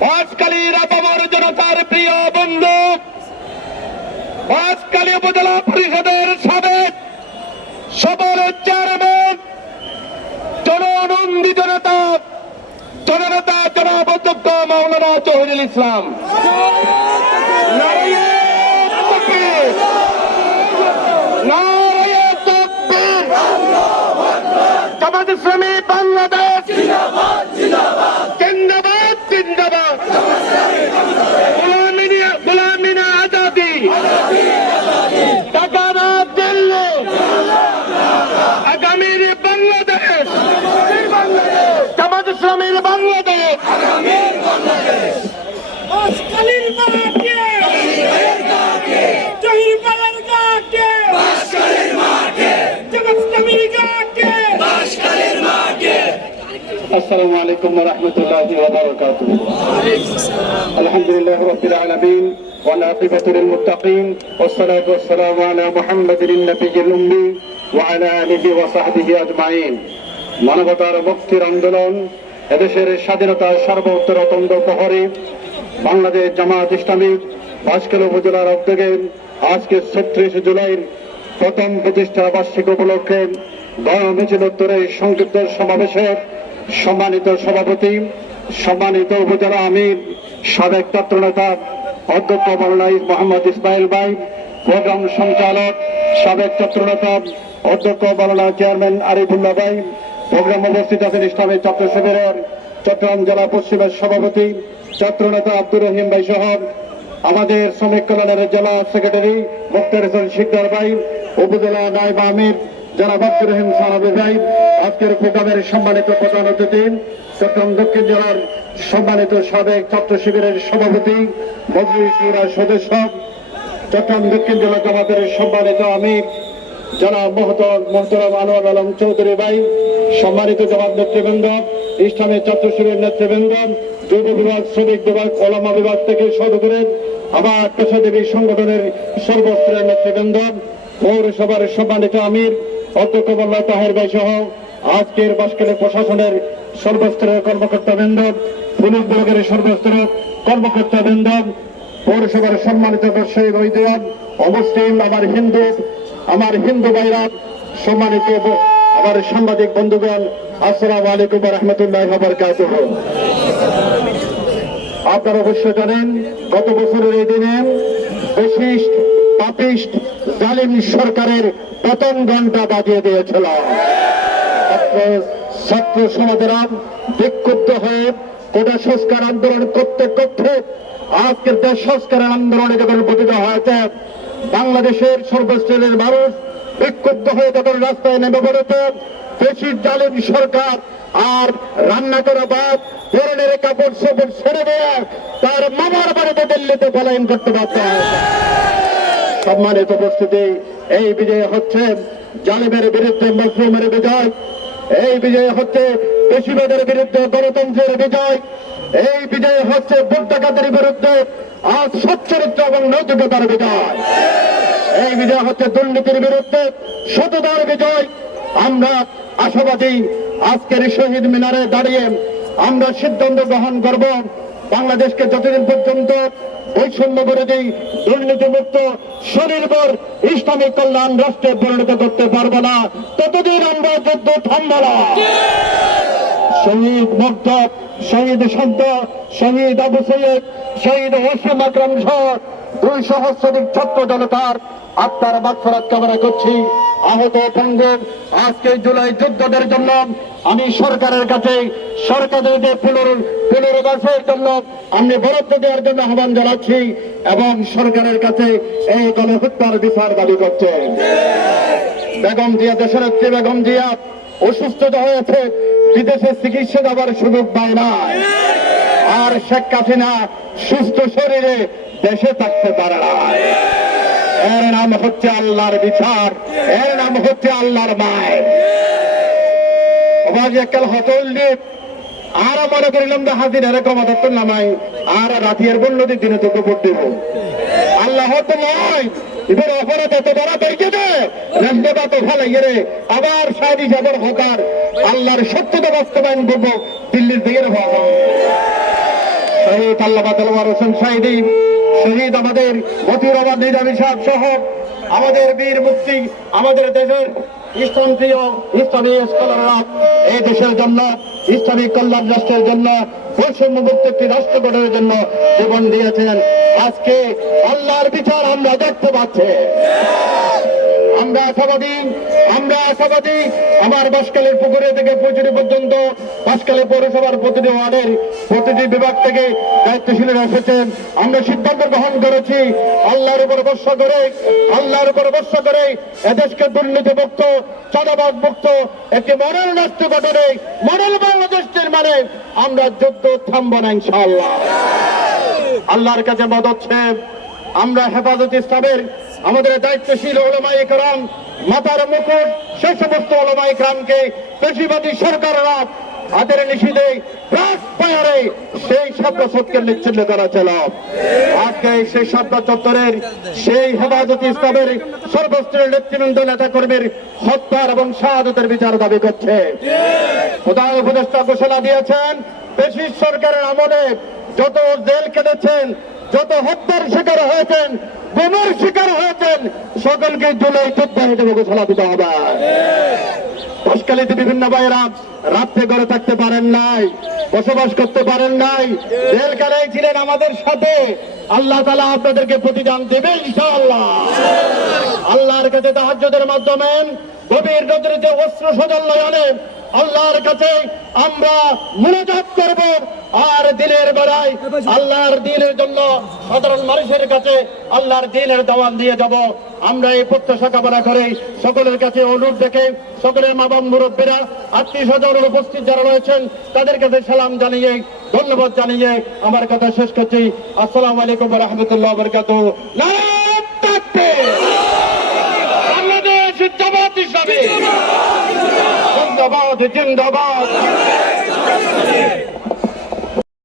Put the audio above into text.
বাঁশখালীর আপামর জনতার প্রিয় বন্ধু। বাঁশখালী উপজেলা পরিষদের সাবেক সবল চেয়ারম্যান জননন্দী জনতা, জননেতা জনাব অধ্যক্ষ মাওলানা জহিরুল ইসলাম! জামাত ইসলামী বাংলাদেশ। السلام عليكم ورحمة الله وبركاته الحمد لله رب العالمين والعاقبة للمتقين والصلاة والسلام على محمد النبي الأمي وعلى آله وصحبه أجمعين মানবতার মুক্তির আন্দোলন এদেশের স্বাধীনতার সার্বত্র অতন্দ প্রহরে বাংলাদেশ জামাত ইসলামী বাসকেল উপজেলার উদ্যোগে আজকে ছত্রিশ জুলাইয়ের প্রথম প্রতিষ্ঠা বার্ষিক উপলক্ষে গণ মিছিল উত্তরে সংক্ষিপ্ত সমাবেশের সম্মানিত সভাপতি, সম্মানিত উপজেলা আমির, সাবেক ছাত্রনেতা অধ্যক্ষ মৌলাই মোহাম্মদ ইসমাইল ভাই, প্রোগ্রাম সঞ্চালক, সাবেক ছাত্রনেতা অধ্যক্ষ মৌলানা চেয়ারম্যান আরিফুল্লাহ ভাই প্রোগ্রাম উপস্থিত আছেন ইসলামী ছাত্র শিবিরের চট্টগ্রাম জেলা পশ্চিমের সভাপতি ছাত্রনেতা আব্দুর রহিম ভাই সহ আমাদের শ্রমিক কল্যাণের জেলা সেক্রেটারি মুক্তার হোসেন শিকদার ভাই, উপজেলা নাইব আমির জনাব আব্দুর রহিম সালাবি ভাই, আজকের প্রোগ্রামের সম্মানিত প্রধান অতিথি, চট্টগ্রাম দক্ষিণ জেলার সম্মানিত সাবেক ছাত্র শিবিরের সভাপতি মজলিসুরা সদস্য, চট্টগ্রাম দক্ষিণ জেলা জামাতের সম্মানিত আমির জনাব মোহতর মোহতরম আনোয়ার আলম চৌধুরী ভাই, সম্মানিত জবাব নেতৃবৃন্দ, ইসলামী ছাত্র নেতৃবৃন্দ, যুব বিভাগ শ্রমিক বিভাগ ওলামা বিভাগ থেকে শুরু করে আমার পেশাজীবী সংগঠনের সর্বস্তরের নেতৃবৃন্দ, পৌরসভার সম্মানিত আমির, অধ্যক্ষ মোল্লা তাহের ভাই সহ আজকের বাসকালে প্রশাসনের সর্বস্তরের কর্মকর্তাবৃন্দ, পুলিশ বিভাগের সর্বস্তরের কর্মকর্তাবৃন্দ, পৌরসভার সম্মানিত ব্যবসায়ী অমুসলিম আমার হিন্দু আমার হিন্দু ভাইরা, সম্মানিত আমার সাংবাদিক বন্ধুগণ, আসসালামু আলাইকুম রহমতুল্লাহ বরকাতুহ। আপনারা অবশ্য জানেন, গত বছরের এই দিনে বশিষ্ঠ, পাপিষ্ঠ, জালিম সরকারের পতন ঘণ্টা বাজিয়ে দিয়েছিল। ছাত্র- সমাজেরা বিক্ষুব্ধ হয়ে কোটা সংস্কার আন্দোলন করতে করতে আজকের দেশ সংস্কারের আন্দোলনে যখন পতিত হয়েছে বাংলাদেশের সর্বশ্রেণীর মানুষ বিক্ষুব্ধ হয়ে যখন রাস্তায় নেমে পড়েছে বেশি জালিম সরকার আর রান্না করা বাদ পরনের কাপড় সবুজ ছেড়ে দেয়া তার মামার বাড়িতে দিল্লিতে পলায়ন করতে বাধ্য সম্মানিত উপস্থিতি, এই বিজয় হচ্ছে জালিমের বিরুদ্ধে মুসলিমের বিজয়, এই বিজয় হচ্ছে পেশিবাদের বিরুদ্ধে গণতন্ত্রের বিজয় এই বিজয় হচ্ছে বুদ্ধাকাতের বিরুদ্ধে আজ সচ্চরিত্র এবং নৈতিকতার বিজয়। এই বিজয় হচ্ছে দুর্নীতির বিরুদ্ধে সততার বিজয়। আমরা আশাবাদী আজকের শহীদ মিনারে দাঁড়িয়ে আমরা সিদ্ধান্ত গ্রহণ করব, বাংলাদেশকে যতদিন পর্যন্ত বৈষম্য বিরোধী, দুর্নীতিমুক্ত, স্বনির্ভর ইসলামিক কল্যাণ রাষ্ট্রে পরিণত করতে পারব না, ততদিন আমরা যুদ্ধ থামব না। শহীদ মুগ্ধ শহীদ সন্ত, শহীদ আবু সৈয়দ, শহীদ ওসিম আকরম সহ দুই সহস্রাধিক ছাত্র জনতার আত্মার মাগফরাত কামনা করছি। আহত পঙ্গু আজকে জুলাই যুদ্ধদের জন্য আমি সরকারের কাছে, সরকারের যে পুনর, পুনর্বাসের জন্য আমি বরাদ্দ দেওয়ার জন্য আহ্বান জানাচ্ছি এবং সরকারের কাছে এই গণহত্যার বিচার দাবি করছে। বেগম জিয়া দেশনেত্রী বেগম জিয়া অসুস্থ হয়েছে বিদেশে চিকিৎসা দেওয়ার সুযোগ পায় না আর শেখ হাসিনা সুস্থ শরীরে দেশে থাকতে পারে না। এর নাম হচ্ছে আল্লাহর বিচার, এর নাম হচ্ছে আল্লাহর মায়ের অবাজ হতল দ্বীপ আর মনে করিলাম যে হাজির এরকম আদত্ত নামাই আর রাতির বন্যদের দিনে তোকে ভোট দেব। আল্লাহ তো নয় এবার অপরাধ এত দেখে দে রাজনেতা তো ভালো রে আবার সাদি যাবার হকার, আল্লাহর সত্যতা বাস্তবায়ন করব দিল্লির দিকে ভাবা শহীদ আল্লামা দেলোয়ার হোসেন সাইদি শহীদ আমাদের মতিউর রহমান, নিজামী সাহেব সহ আমাদের বীর মুক্তি, আমাদের দেশের ইসলাম প্রিয় স্কলাররা এই দেশের জন্য ইসলামী কল্যাণ রাষ্ট্রের জন্য, বৈষম্যমুক্ত একটি রাষ্ট্র গঠনের জন্য জীবন দিয়েছেন। আজকে আল্লাহর বিচার আমরা দেখতে পাচ্ছি। আমরা আশাবাদী আমরা আশাবাদী আমার বাসকালের পুকুরে থেকে পুজুরি পর্যন্ত বাসকালে পৌরসভার প্রতিটি ওয়ার্ডের প্রতিটি বিভাগ থেকে দায়িত্বশীলরা এসেছেন। আমরা সিদ্ধান্ত গ্রহণ করেছি, আল্লাহর উপর ভরসা করে, আল্লাহর উপর ভরসা করে এদেশকে দুর্নীতি মুক্ত চাঁদাবাজ মুক্ত একটি মডেল রাষ্ট্র গঠনে, মডেল বাংলাদেশ নির্মাণে আমরা যুদ্ধ থামব না ইনশাআল্লাহ। আল্লাহর কাছে মদত আমরা হেফাজত ইসলামের আমাদের দায়িত্বশীল ওলামাই একরাম মাতার মুকুট সে সমস্ত ওলামাই একরামকে পেশিবাদী সরকাররা হাতের নিষিধে ফায়ারে সেই শব্দ সত্যকে নিচ্ছিন্ন করা ছিল। আজকে সেই শব্দ চত্বরের সেই হেফাজত ইসলামের সর্বস্তরের নেতৃবৃন্দ নেতা কর্মীর হত্যার এবং শাহাদতের বিচার দাবি করছে। প্রধান উপদেষ্টা ঘোষণা দিয়েছেন, ব্রিটিশ সরকারের আমলে যত জেল কেটেছেন যত হত্যার শিকার হয়েছেন, গুমের শিকার হয়েছেন, সকলকে জুলাই চোদ্দ হিসেবে ঘোষণা দিতে হবে। তৎকালীতে বিভিন্ন ভাইয়েরা রাত্রে ঘরে থাকতে পারেন নাই, বসবাস করতে পারেন নাই জেলখানায় ছিলেন আমাদের সাথে। আল্লাহ তালা আপনাদেরকে প্রতিদান দেবে ইনশাআল্লাহ। আল্লাহর কাছে তাহাজ্জুদের মাধ্যমে গভীর নজরিতে অস্ত্র সজল নয়নে আল্লাহর কাছে আমরা মনোজাত করব আর দিনের বেলায় আল্লাহর দিনের জন্য সাধারণ মানুষের কাছে আল্লাহর দিনের দাওয়ান দিয়ে যাব। আমরা এই প্রত্যাশা কামনা করে সকলের কাছে অনুরোধ দেখে সকলের মা বাবা মুরব্বীরা আত্মীয় স্বজন উপস্থিত যারা রয়েছেন, তাদের কাছে সালাম জানিয়ে, ধন্যবাদ জানিয়ে আমার কথা শেষ করছি। আসসালামু আলাইকুম রহমতুল্লাহ বরকাত বাংলাদেশ জিন্দাবাদ জিন্দাবাদ